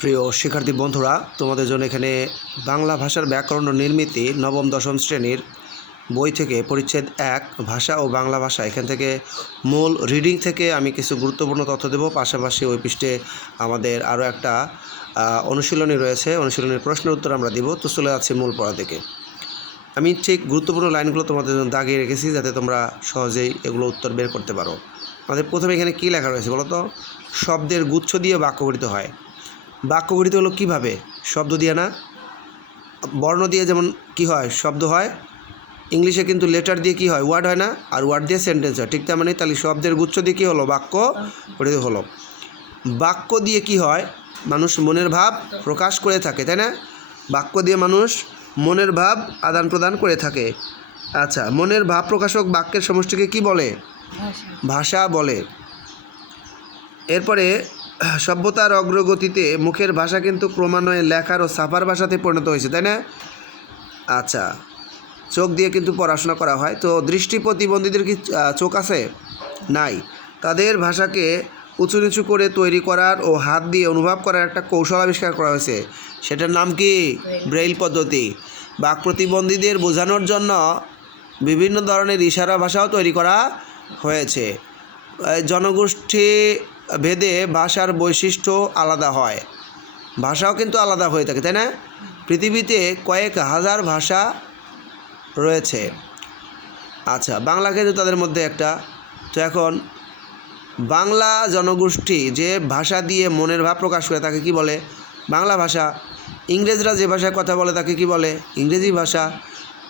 প্রিয় শিক্ষার্থী বন্ধুরা, তোমাদের জন্য এখানে বাংলা ভাষার ব্যাকরণ ও নির্মিতি নবম দশম শ্রেণীর বই থেকে পরিচ্ছেদ 1 ভাষা ও বাংলা ভাষা, এখান থেকে মূল রিডিং থেকে আমি কিছু গুরুত্বপূর্ণ তথ্য দেব। পাশাপাশি ওই পৃষ্ঠে আমাদের আরও একটা অনুশীলনী রয়েছে, অনুশীলনীর প্রশ্নের উত্তর আমরা দিব। তো চলে যাচ্ছি মূল পড়া থেকে। আমি ঠিক গুরুত্বপূর্ণ লাইনগুলো তোমাদের জন্য দাগিয়ে রেখেছি যাতে তোমরা সহজেই এগুলো উত্তর বের করতে পারো। আমাদের প্রথমে এখানে কী লেখা রয়েছে বলো তো? শব্দের গুচ্ছ দিয়ে বাক্য গঠিত হয়। বাক্য গঠিত হলো কীভাবে? শব্দ দিয়ে না, বর্ণ দিয়ে যেমন কি হয় শব্দ হয়, ইংলিশে কিন্তু লেটার দিয়ে কি হয় ওয়ার্ড হয় না, আর ওয়ার্ড দিয়ে সেন্টেন্স হয়। ঠিক তেমনই তাহলে শব্দের গুচ্ছ দিয়ে কী হলো? বাক্য গঠিত হলো। বাক্য দিয়ে কি হয়? মানুষ মনের ভাব প্রকাশ করে থাকে, তাই না? বাক্য দিয়ে মানুষ মনের ভাব আদান প্রদান করে থাকে। আচ্ছা, মনের ভাব প্রকাশক বাক্যের সমষ্টিকে কি বলে? ভাষা বলে। এরপরে সভ্যতার অগ্রগতিতে মুখের ভাষা কিন্তু ক্রমান্বয়ে লেখার ও ছাপার ভাষাতে পরিণত হয়েছে, তাই না? আচ্ছা, চোখ দিয়ে কিন্তু পড়াশোনা করা হয়। তো দৃষ্টি প্রতিবন্ধীদের কি চোখ আছে? নাই। তাদের ভাষাকে উঁচু নিচু করে তৈরি করার ও হাত দিয়ে অনুভব করার একটা কৌশল আবিষ্কার করা হয়েছে, সেটার নাম কি? ব্রেইল পদ্ধতি। বাক প্রতিবন্ধীদের বোঝানোর জন্য বিভিন্ন ধরনের ইশারা ভাষাও তৈরি করা হয়েছে। জনগোষ্ঠী ভেদে ভাষার বৈশিষ্ট্য আলাদা হয়, ভাষাও কিন্তু আলাদা হয়ে থাকে, তাই না? পৃথিবীতে কয়েক হাজার ভাষা রয়েছে। আচ্ছা, বাংলা কিন্তু তাদের মধ্যে একটা। তো এখন বাংলা জনগোষ্ঠী যে ভাষা দিয়ে মনের ভাব প্রকাশ করে তাকে কি বলে? বাংলা ভাষা। ইংরেজরা যে ভাষায় কথা বলে তাকে কি বলে? ইংরেজি ভাষা।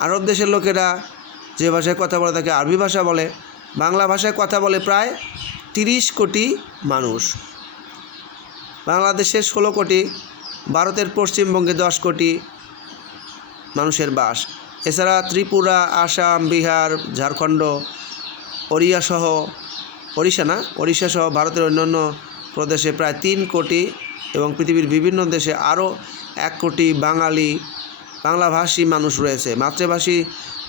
আরব দেশের লোকেরা যে ভাষায় কথা বলে তাকে আরবি ভাষা বলে। বাংলা ভাষায় কথা বলে প্রায় 30 কোটি মানুষ। বাংলাদেশে 16 কোটি, ভারতের পশ্চিমবঙ্গে 10 কোটি মানুষের বাস। এছাড়া ত্রিপুরা, আসাম, বিহার, ঝাড়খণ্ড, ওড়িশা সহ ভারতের অন্যান্য প্রদেশে প্রায় 3 কোটি এবং পৃথিবীর বিভিন্ন দেশে আরও 1 কোটি বাংলাভাষী মানুষ রয়েছে। মাতৃভাষী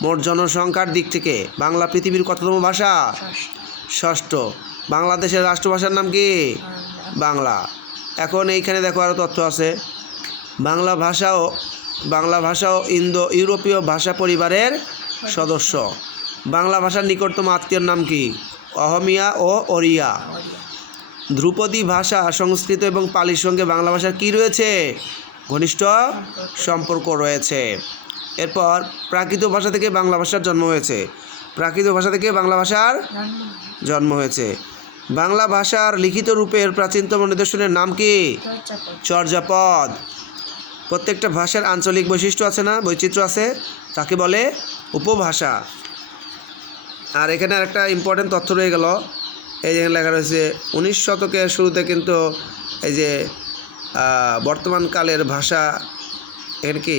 মোট জনসংখ্যার দিক থেকে বাংলা পৃথিবীর কততম ভাষা? ষষ্ঠ। বাংলাদেশের রাষ্ট্রভাষার নাম কি? বাংলা। এখন এইখানে দেখো আরও তথ্য আছে। বাংলা ভাষাও ইন্দো ইউরোপীয় ভাষা পরিবারের সদস্য। বাংলা ভাষার নিকটতম আত্মীয়র নাম কি? অহমিয়া ও ওড়িয়া। ধ্রুপদী ভাষা সংস্কৃত এবং পালির সঙ্গে বাংলা ভাষার কি রয়েছে? ঘনিষ্ঠ সম্পর্ক রয়েছে। এরপর প্রাকৃত ভাষা থেকে বাংলা ভাষার জন্ম হয়েছে। বাংলা ভাষার লিখিত রূপের প্রাচীনতম নিদর্শনের নাম কি? চর্যাপদ। প্রত্যেকটা ভাষার আঞ্চলিক বৈশিষ্ট্য আছে না, বৈচিত্র্য আছে, তাকে বলে উপভাষা। আর এখানে আরেকটা ইম্পর্টেন্ট তথ্য রয়ে গেল, এই যে লেখা রয়েছে 19 শতকের শুরুতে কিন্তু এই যে বর্তমানকালের ভাষা, এর কি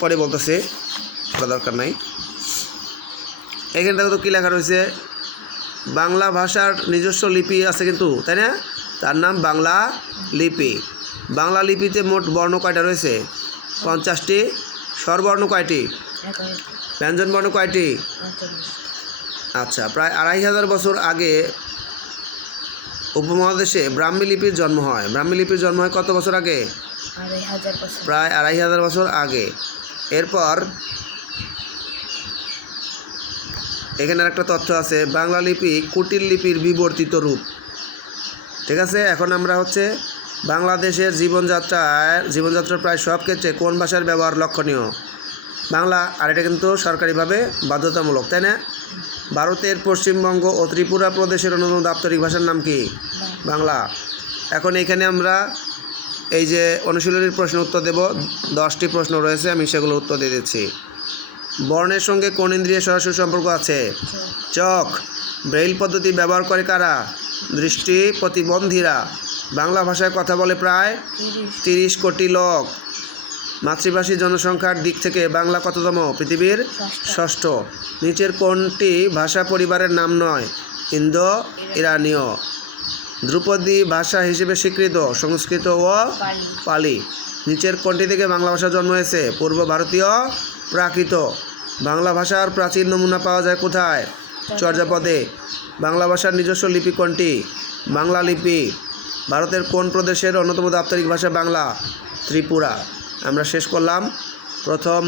পরে বলতেছে, দরকার নাই। এখানে দেখো তো কী লেখা রয়েছে? বাংলা ভাষার নিজস্ব লিপি আছে কিন্তু, তাই না? তার নাম বাংলা লিপি। বাংলা লিপিতে মোট বর্ণ কয়টা রয়েছে? 50টি। স্বরবর্ণ কয়টি? ব্যঞ্জন বর্ণ কয়টি? আচ্ছা, প্রায় 2500 বছর আগে উপমহাদেশে ব্রাহ্মী লিপির জন্ম হয়। কত বছর আগে? প্রায় 2500 বছর আগে। এরপর এখানে একটা তথ্য আছে, বাংলা লিপি কুটিল লিপির বিবর্তিত রূপ। ঠিক আছে, এখন আমরা বাংলাদেশের জীবনযাত্রার প্রায় সব ক্ষেত্রে কোন ভাষার ব্যবহার লক্ষণীয়? বাংলা। আর এটা কিন্তু সরকারিভাবে বাধ্যতামূলক, তাই না? ভারতের পশ্চিমবঙ্গ ও ত্রিপুরা প্রদেশের অন্যতম দাপ্তরিক ভাষার নাম কি? বাংলা। এখন এইখানে আমরা এই যে অনুশীলনীর প্রশ্ন উত্তর দেব। 10টি প্রশ্ন রয়েছে, আমি সেগুলো উত্তর দিয়ে দিচ্ছি। বর্ণের সঙ্গে কোন ইন্দ্রিয়ের সরাসরি সম্পর্ক আছে? চোখ। ব্রেইল পদ্ধতি ব্যবহার করে কারা? দৃষ্টি প্রতিবন্ধীরা। বাংলা ভাষায় কথা বলে প্রায় 30 কোটি লোক। মাতৃভাষী জনসংখ্যার দিক থেকে বাংলা কততম? পৃথিবীর ষষ্ঠ। নিচের কোনটি ভাষা পরিবারের নাম নয়? ইন্দো ইরানীয়। ধ্রুপদী ভাষা হিসেবে স্বীকৃত সংস্কৃত ও পালি। নিচের কোনটি থেকে বাংলা ভাষার জন্ম হয়েছে? পূর্ব ভারতীয় প্রাকৃত। বাংলা ভাষার প্রাচীন নমুনা পাওয়া যায় কোথায়? চর্যাপদে। বাংলা ভাষার নিজস্ব লিপি কোনটি? বাংলা লিপি। ভারতের কোন প্রদেশের অন্যতম দাপ্তরিক ভাষা বাংলা? ত্রিপুরা। আমরা শেষ করলাম প্রথম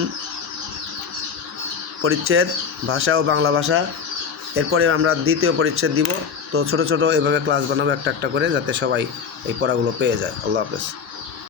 পরিচ্ছেদ ভাষা ও বাংলা ভাষা। এরপরে আমরা দ্বিতীয় পরিচ্ছেদ দিব। তো ছোট ছোট এভাবে ক্লাস বানাবো একটা একটা করে, যাতে সবাই এই পড়াগুলো পেয়ে যায়। আল্লাহ হাফেজ।